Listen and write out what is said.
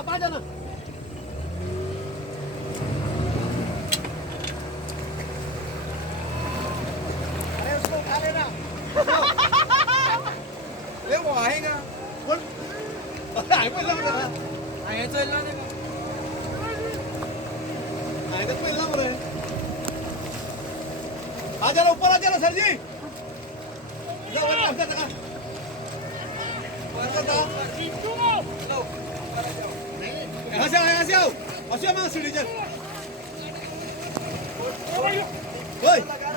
आप आ जाना अरे उसको उठा लेना ले वो आएगा बोल आए पहिला बरं आए चल ना ते आए तर पहिला बरं आ जाना ऊपर आ जाना सर जी जाओ वर का यहाँ से आओ मांग सीढ़ी चल ओए